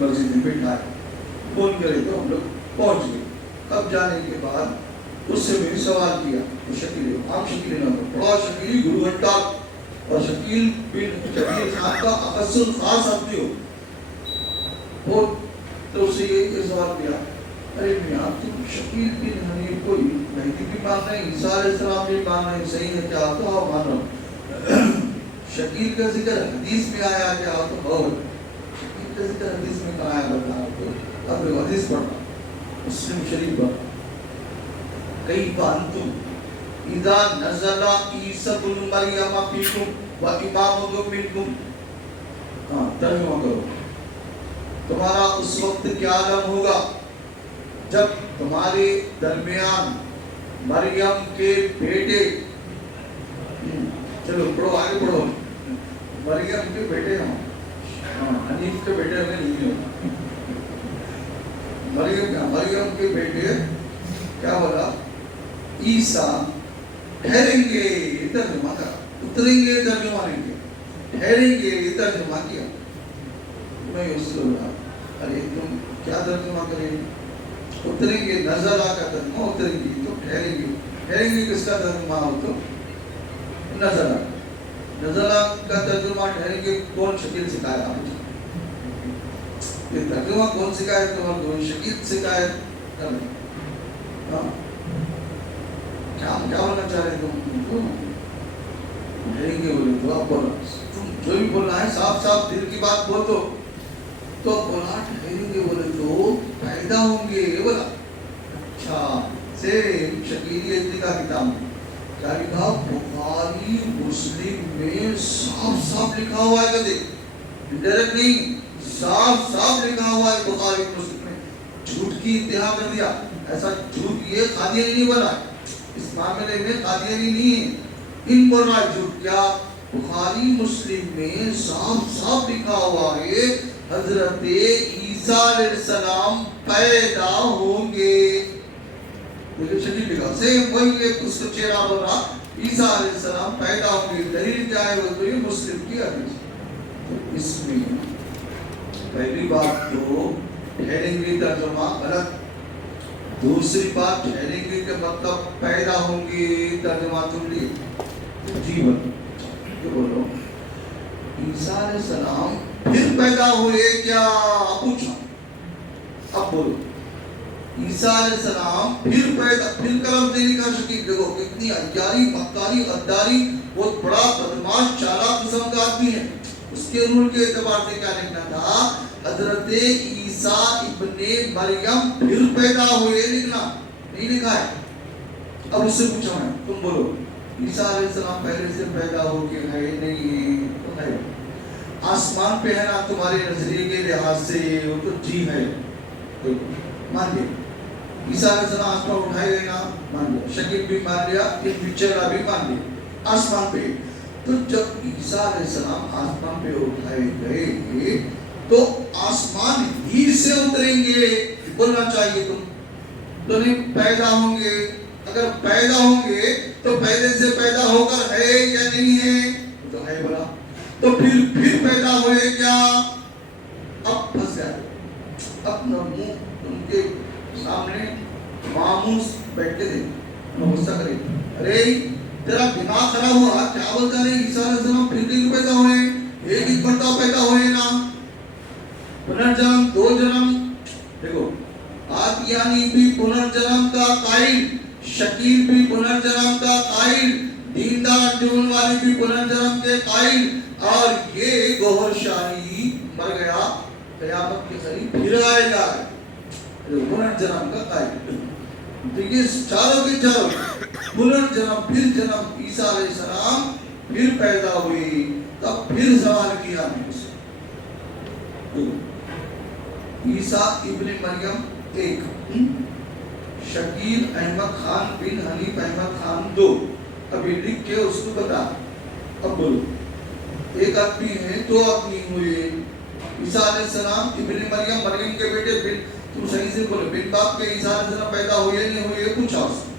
मस्जिद में बिठाए, फोन करे तो हम लोग पहुंच गए। अब जाने के बाद उससे मैंने सवाल किया, तो शकील आम शकील ना बड़ा शकील गुरु घंटा और शकील बिन शकील खान का अकसर खास आदमी हो। तो उससे ये सवाल किया, अरे मियाँ तुम शकील बिन हनीफ को मेहदी भी मान रहे हैं, ईसा अलैहिस्सलाम भी मान रहे हैं, सही है क्या? तो हाँ मान रहा हूँ। शकील का जिक्र हदीस में आया क्या? तो बहुत शकील का जिक्र हदीस में कहाँ आया बता? तो अब हदीस पढ़ना मुस्लिम शरीफ पर कई बांतुम इदा नज़ला ईसा इब्न मरियम फीकुम व इमामुकुम मिनकुम। हाँ तर्जुमा करो, तुम्हारा उस वक्त क्या आलम होगा जब तुम्हारे दरमियान मरियम के बेटे, चलो पढ़ो आगे पढ़ो, मरियम के बेटे हों, हनीफ के बेटे हमें नहीं होगा, मरियम के बेटे क्या बोला? ईसा ठहरेंगे, तर्जुमा करा, उतरेंगे तर्जुमा नहीं किया, ठहरेंगे तर्जुमा किया। मैं उससे बोला, अरे तुम क्या तर्जुमा करेंगे? उतरेंगे नजर का तर्जुमा, उतरेंगे तो ठहरेंगे, ठहरेंगे किसका तर्जुमा हो? तो नजर का तर्जुमा ठहरेंगे कौन शकील सिखाया आपको? ये तर्जुमा कौन सिखाया? तुम्हारे कौन शकील सिखाया? हाँ क्या बोलना चाह रहे तुम? ठहरेंगे बोले तो आप बोलो, तुम जो भी बोलना है साफ साफ दिल की बात बोल दो। तो बोला ठहरेंगे बोले तो पैदा होंगे बोला। अच्छा सेम शकीलियत का किताब में क्या लिखा? बुखारी मुस्लिम में साफ साफ लिखा हुआ है, कदे डायरेक्ट नहीं, साफ साफ लिखा हुआ है बुखारी मुस्लिम में। झूठ की इंतहा कर दिया, ऐसा झूठ ये कादियानी नहीं बोला, इस मामले में कादियानी नहीं है, इन बोल रहा है झूठ। क्या? बुखारी मुस्लिम में साफ साफ लिखा हुआ है हजरत ईसा अलैहिस्सलाम पैदा होंगे। देखिए शकील लिखा सेम वही है, उसका चेहरा बोल रहा ईसा अलैहिस्सलाम पैदा होंगे। दलील क्या है? वो तो ये मुस्लिम की हदीस। तो इसमें पहली बात तो ठहरेंगे तर्जुमा गलत, दूसरी बात ठहरेंगे के मतलब पैदा होंगे तर्जुमा तुम लिए जीवन। तो बोलो ईसा अलैहिस्सलाम फिर पैदा हुए क्या? पूछा, अब बोलो ईसा अलैहिस्सलाम फिर पैदा, फिर कलम देने का शकील। देखो कितनी अय्यारी मक्कारी गद्दारी, बहुत बड़ा बदमाश चालाक किस्म का आदमी है। उसके रूल के एतबार से क्या लिखना था? हजरत ईसा इब्ने मरियम फिर पैदा हुए लिखना, नहीं लिखा है। अब उससे पूछा मैं, तुम बोलो ईसा अलैहिस्सलाम पहले से पैदा हो के है? नहीं तो है, आसमान पे है ना तुम्हारे नजरिए के लिहाज से वो तो जी है, तो मान लिया ईसा अलैहिस्सलाम आसमान उठाए गए ना, मान लिया, शकील भी मान लिया, एक बिचरा भी मान लिया आसमान पे। तो जब ईसा अलैहिस्सलाम आसमान पे उठाए गए तो आसमान ही से उतरेंगे बोलना चाहिए तुम, तो नहीं पैदा होंगे। अगर पैदा होंगे तो पहले से पैदा होकर है या नहीं है? तो है बोला, तो फिर पैदा हुए क्या? अब फंस जाए, अपना मुंह उनके सामने मामूस बैठे थे, गुस्सा करे, अरे तेरा दिमाग खराब हुआ क्या? बोलता नहीं ईसा अलैहिस्सलाम फिर क्यों पैदा हुए? एक ही मरतबा पैदा हुए ना, पुनर्जन्म दो जन्म। देखो कादियानी भी पुनर्जन्म का कायल, शकील भी पुनर्जन्म का कायल, दीनदार जून वाली भी पुनर्जन्म के कायल, और ये गौहर शाही मर गया क़यामत के करीब फिर आएगा, पुनर्जन्म का कायल। तो ये चारों के चारों पुनर्जन्म फिर जन्म, ईसा अलैहिस्सलाम फिर पैदा हुए, तब फिर सवाल किया मुझसे। ईसा इब्ने मरियम एक, शकील अहमद खान बिन हनीफ अहमद खान दो, अभी लिख के उसको बता। अब बोलो एक आदमी है, दो आदमी हुए, ईसा अलैहिस्सलाम इब्ने मरियम, मरियम के बेटे बिन, तुम सही से बोलो बिन बाप के ईसा अलैहिस्सलाम पैदा हुए नहीं हुए? पूछा उसने,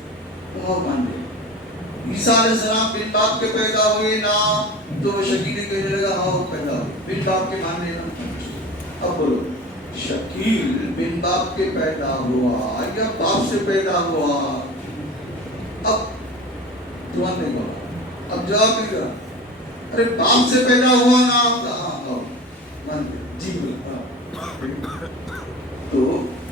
तुम और मान ले ईसा अलैहिस्सलाम बिन बाप के पैदा हुए ना? तो शकील कहने लगा हाँ पैदा हुए, बिन बाप के मान लेना। अब बोलो शकील बिन बाप के पैदा हुआ या बाप से पैदा हुआ? अब तुमने नहीं बोला, अब जवाब नहीं दिया। अरे बाप से पैदा हुआ ना, हाँ मान जी बोला। तो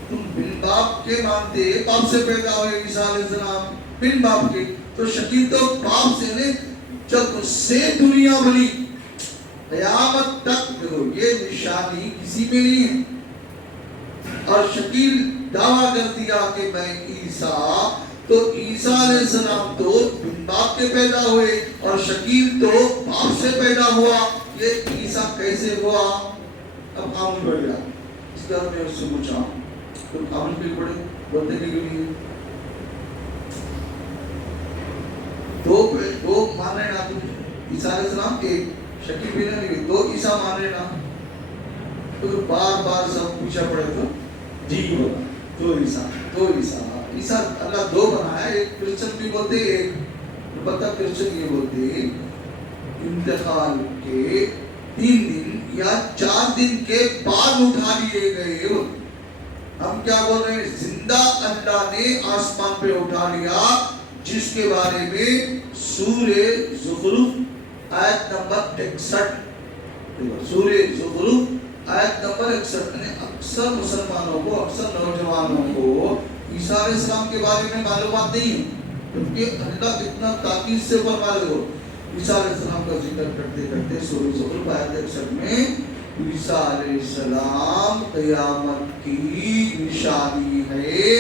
तुम बिन बाप के मानते, बाप से पैदा हुए ईसा अलैहिस्सलाम बिन बाप के, तो शकील तो बाप से ने, जब उससे दुनिया बनी क़यामत तक देखो ये निशानी किसी पे नहीं है। और शकील दावा कर दिया कि मैं ईसा, तो ईसा अलैहिस्सलाम तो बिन बाप के पैदा हुए और शकील तो बाप से पैदा हुआ। ये ईसा कैसे हुआ? अब कानून बढ़ गया। इस बार मैं उससे पूछा तो कानून भी पढ़े बोलते नहीं क्यों नहीं? दो मान रहे ना तुम, ईसा अलैहिस्सलाम एक, शकील भी नहीं, दो ईसा मान रहे ना, तो बार बार सब पूछा पड़े तो जी बोला दो ईसा ईसा अल्लाह दो बनाया। एक क्रिश्चियन भी बोलते, एक पता क्रिश्चियन ये बोलते इंतकाल के 3 दिन या 4 दिन के बाद उठा लिए गए। हम क्या बोल रहे हैं? जिंदा अल्लाह ने आसमान पे उठा लिया, जिसके बारे में सूरे ज़ुखरुफ आयत नंबर 61, सूरे ज़ुखरुफ आयत नंबर 61 ने अक्सर मुसलमानों को, अक्सर नौजवानों को ईसा अलैहिस्सलाम के बारे में मालूमात नहीं है, क्योंकि अल्लाह इतना ताकीद से फरमा रहे हो। ईसा अलैहिस्सलाम का जिक्र करते करते सूरह ज़ुखरुफ आयत 61 में ईसा अलैहिस्सलाम क़यामत की निशानी है,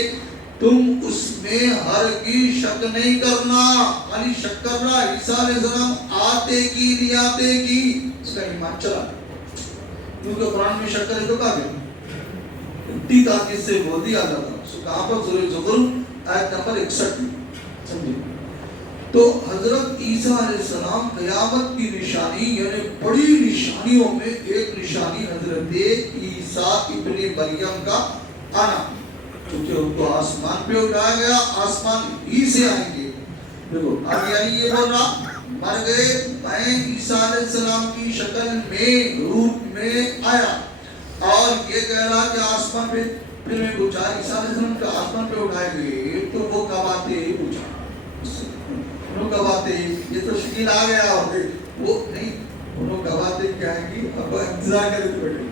तुम उसमें हरगिज़ शक नहीं करना। खाली शक कर रहा ईसा अलैहिस्सलाम आते की नहीं आते की, इसका ईमान चला, क्योंकि कुरान में शक करे तो क्या करें? इतनी ताकीद से बोल दिया था। कहाँ पर? सूरह ज़ुखरुफ आयत नंबर 61 में, समझे? तो हजरत ईसा अलैहिस्सलाम क़यामत की निशानी, यानी बड़ी निशानियों में एक निशानी हजरत ईसा इब्ने मरियम का आना, क्योंकि उनको आसमान पे उठाया गया, आसमान ही से आएंगे। देखो आगे यानी ये बोल रहा मर गए, मैं ईसा अलैहिस्सलाम की शक्ल में, रूप में आया, और ये कह रहा कि आसमान पे। फिर मैं पूछा ईसा अलैहिस्सलाम का आसमान पे उठाए गए तो वो कब आते? पूछा उन्होंने कब आते? ये तो शकील आ गया होते, वो नहीं, उन्होंने कब आते क्या है कि अब इंतजार करते बैठे,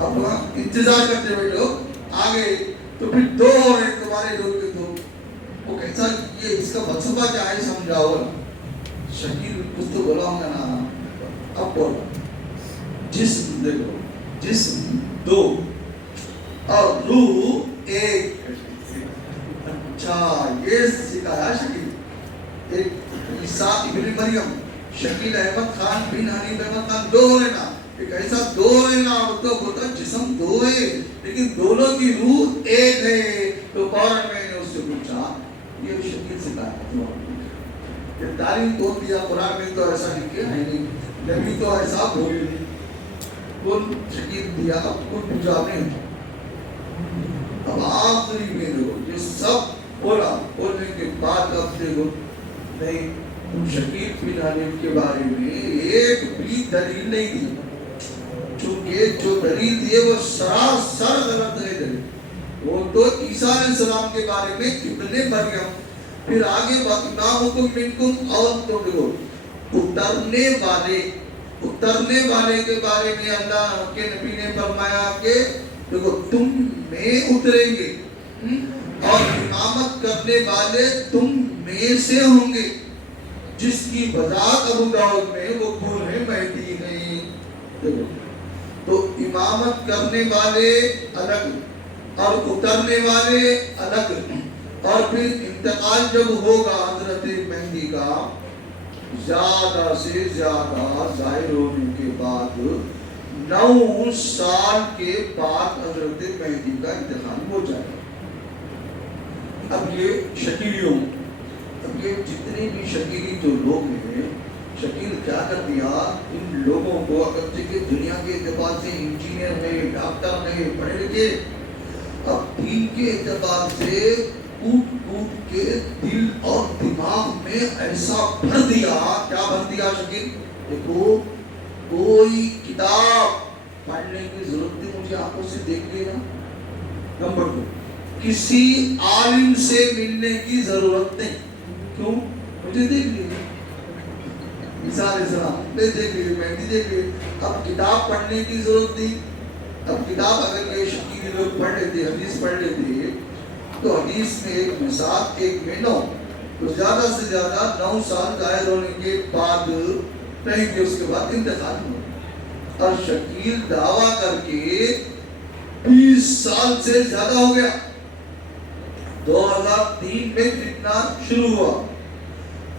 अब इंतजार करते बैठो, आ गए तो फिर दो हो रहे तुम्हारे लोग के दो, वो कैसा ये इसका फलसफा क्या है समझाओ ना। शकील कुछ तो बोला होगा ना, अब बोलो जिस्म देखो, जिस्म दो और रूह एक। अच्छा ये सिखाया शकील। एक ईसा इब्ने मरियम, शकील अहमद खान बिन हनीफ अहमद खान दो है ना, एक ऐसा दो है ना, तो बोलता जिस्म दो है लेकिन दोनों की रूह एक है। तो फौरन मैंने उससे पूछा ये शकील सिखाया, ये तारीफ कौन दिया? कुरान में तो ऐसा लिखे है नहीं, नबी तो ऐसा बोले नहीं, कौन शकील दिया? अब कौन पूछा आपने? अब आखिरी में देखो ये सब बोला, बोलने के बाद अब देखो नहीं, तुम शकील बिन हनीफ के बारे में एक भी दलील नहीं दी, चूंकि जो दलील दिए वो सरासर गलत है दलील। वो तो ईसा अलैहिस्सलाम के बारे में इब्ने मरियम, फिर आगे इमामुकुम मिनकुम, और तो देखो उतरने वाले के बारे में अल्लाह के नबी ने फरमाया कि देखो तुम में उतरेंगे, और इमामत करने वाले तुम में से होंगे, जिसकी वजाहत अबू दाऊद में वो कौन है? मेहदी नहीं। देखो तो इमामत करने वाले अलग और उतरने वाले अलग, और फिर इंतकाल जब होगा हजरत मेहदी का ज्यादा से ज्यादा जाहिर होने के बाद 9 साल के बाद हजरत मेहदी का इंतकाल हो जाएगा। अब ये शकीलियों, अब ये जितने भी शकीली जो लोग हैं, शकील क्या कर दिया इन लोगों को, अगर के दुनिया के एतबार से इंजीनियर है, डॉक्टर है, पढ़े लिखे, अब दीन के एतबार से कूट कूट के दिल और दिमाग में ऐसा भर दिया। क्या भर दिया शकील? देखो कोई किताब पढ़ने की जरूरत नहीं, मुझे आंखों से देख लेगा। नंबर 2, किसी आलिम से मिलने की जरूरत नहीं। क्यों? मुझे देख लीजिए, मिसाल मैं देख लीजिए, मैं भी देख लीजिए। अब किताब पढ़ने की जरूरत नहीं। अब किताब अगर ये शकील लोग पढ़ लेते, हदीस पढ़ लेते, तो हदीस में एक मिसाल, एक में 9, तो ज्यादा से ज्यादा 9 साल कायद होने के बाद रहेंगे, उसके बाद इंतकाल होगा। और शकील दावा करके 20 साल से ज्यादा हो गया। 2003 में जितना शुरू हुआ,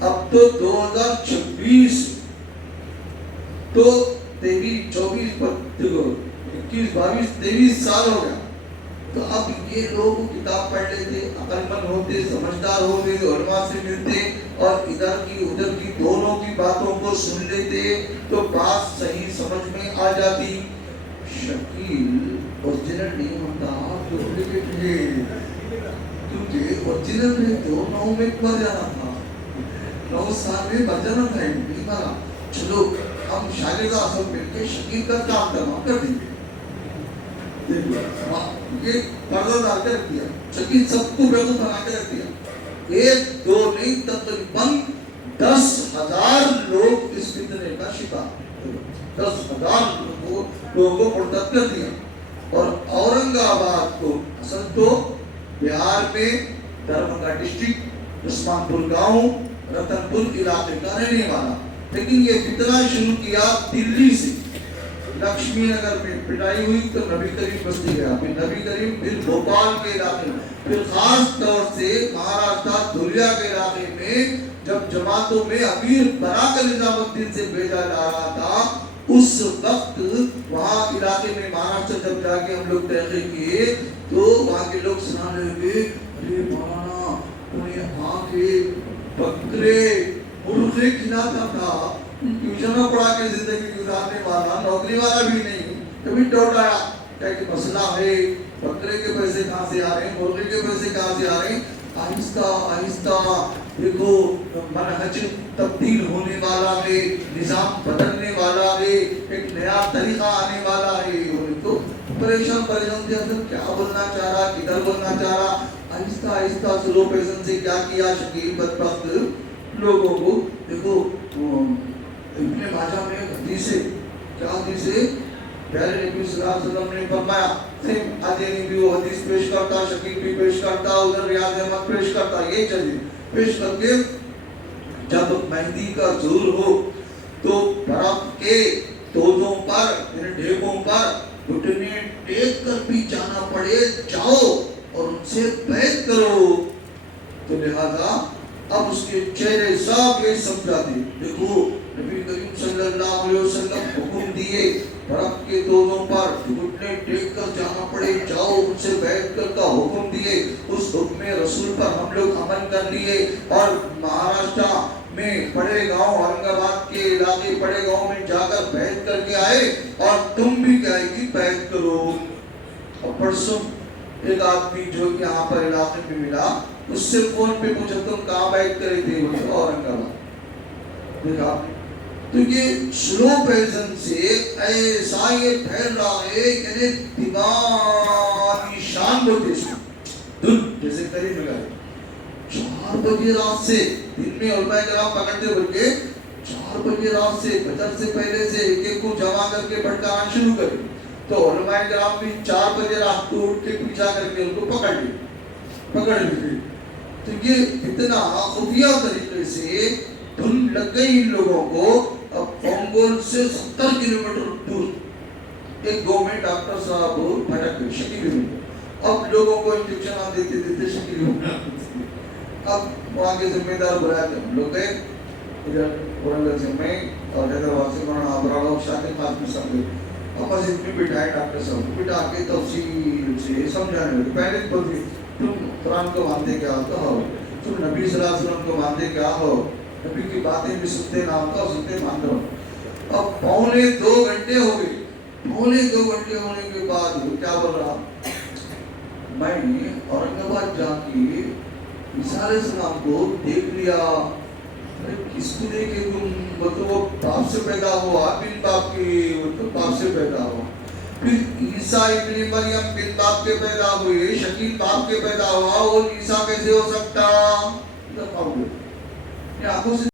अब तो 2026, तो 23, 24, 21, 22, 23 साल हो गया। तो अब ये लोग किताब पढ़ लेते, अक्लमंद होते, समझदार होते, उलमा से मिलते और इधर की उधर की दोनों की बातों को सुन लेते, तो बात सही समझ में आ जाती। शकील ओरिजिनल नहीं होता, डुप्लीकेट है, क्योंकि ओरिजिनल में तो 9 में मर जाना था, 9 साल में मर जाना था, नहीं मरा। चलो हम शागिर्द सब मिलकर शकील का काम तमाम कर देंगे। ये पर्दा डाल के रख दिया, शकील सबको बेवकूफ बना के रख दिया। 1, 2 नहीं, तकरीबन 10,000 लोग इस फितने का शिकार, 10,000 लोगों को मुर्तद कर दिया। और औरंगाबाद को, असल तो बिहार में दरभंगा डिस्ट्रिक्ट, उस्मानपुर गांव, रतनपुर इलाके का रहने वाला, लेकिन ये फितना शुरू किया दिल्ली से। लक्ष्मी नगर में पिटाई हुई तो नबी करीम बस्ती गया, फिर नबी करीम, फिर भोपाल के इलाके में, फिर खास तौर से महाराष्ट्र धुलिया के इलाके में जब जमातों में अमीर बराकर निजामुद्दीन से भेजा जा रहा था, उस वक्त वहाँ इलाके में महाराष्ट्र जब जाके हम लोग तहकीक किए, तो वहाँ के लोग सुनाने लगे, अरे मौलाना उन्हें आके बकरे मुर्गे खिलाता था, ट्यूशन पढ़ा के जिंदगी गुजारने वाला, नौकरी वाला भी नहीं। कभी डाउट आया क्या कि मसला है, बकरे के पैसे कहाँ से आ रहे हैं, मुर्गे के पैसे कहाँ से आ रहे हैं। आहिस्ता आहिस्ता देखो मनहज तब्दील होने वाला है, निजाम बदलने वाला है, एक नया तरीका आने वाला है। तो परेशान थे, असल क्या बोलना चाह रहा, किधर बोलना चाह रहा। आहिस्ता आहिस्ता स्लो पेशन से क्या किया शकील बदबख्त लोगों को। देखो इब्ने माजा में हदीस है, क्या हदीस है, प्यारे नबी सल्लल्लाहु अलैहि वसल्लम ने फरमाया, सेम आदिनी भी वो हदीस पेश करता, शकील भी पेश करता, उधर रियाज अहमद पेश करता, ये चीजें पेश करके जब मेहंदी का ज़ुहूर हो तो बर्फ के तोजों पर, ढेबों पर घुटने टेक कर भी जाना पड़े, जाओ और उनसे बैत करो। तो लिहाजा अब उसके चेहरे साफ ये समझा दी। देखो नबी करीम सल्लल्लाहु अलैहि वसल्लम हुक्म दिए, बर्फ के तोजों पर घुटने टेक कर जाना पड़े, जाओ उनसे बैठ कर का हुक्म दिए। उस हुक्म रसूल पर हम लोग अमल कर लिए और महाराष्ट्र में बड़े गांव, औरंगाबाद के इलाके बड़े गांव में जाकर बैठ करके आए और तुम भी कहेगी बैठ करो। और परसों एक आदमी जो यहाँ पर इलाके में मिला, उससे फोन पे पूछा तुम कहाँ बैठ करे थे, औरंगाबाद। देखा तो ये स्लो पैसन से ऐसा ये फैल रहा है कि दिमागी शान बोलते इसको, जैसे करीब में गए 4 बजे रात से, दिन में उलमाए कराम पकड़ते बोल के 4 बजे रात से, फजर से पहले से एक को जमा करके भटकाना शुरू करे। तो उलमाए कराम भी 4 बजे रात को उठ के पीछा करके उनको पकड़ लिए। तो ये इतना खुफिया तरीके से धुन लग गई इन लोगों को। अब ओंगोल से 70 किलोमीटर दूर एक गांव में डॉक्टर साहब भटक गए शकील में। अब लोगों को इंजेक्शन आप देते शकील में। अब वहाँ के जिम्मेदार बुलाए थे, हम लोग गए इधर औरंगाबाद से, मैं और हैदराबाद से मौलाना अबरार शाकिर खास में सब गए। अब मस्जिद में बिठाए डॉक्टर साहब, बिठा के तफसील से समझाने लगे। पहले बोलते तुम कुरान को मानते क्या हो, तुम नबी सल्लल्लाहु अलैहि वसल्लम को मानते क्या हो, नबी की बातें भी सुनते ना होता, सुनते मान लो। अब 2.25 घंटे हो गए। 2.25 घंटे होने के बाद क्या बोल रहा, मैं औरंगाबाद जाके मिसाल इस्लाम को देख लिया। अरे किसको देखे तुम, मतलब वो बाप से पैदा हुआ, बिन बाप की, तो बाप से पैदा हुआ। پھر عیسیٰ ابن مریم بن باپ کے پیدا ہوئے، شکیل باپ کے پیدا ہوا، اور عیسیٰ کیسے ہو سکتا؟ یہ آنکھوں سے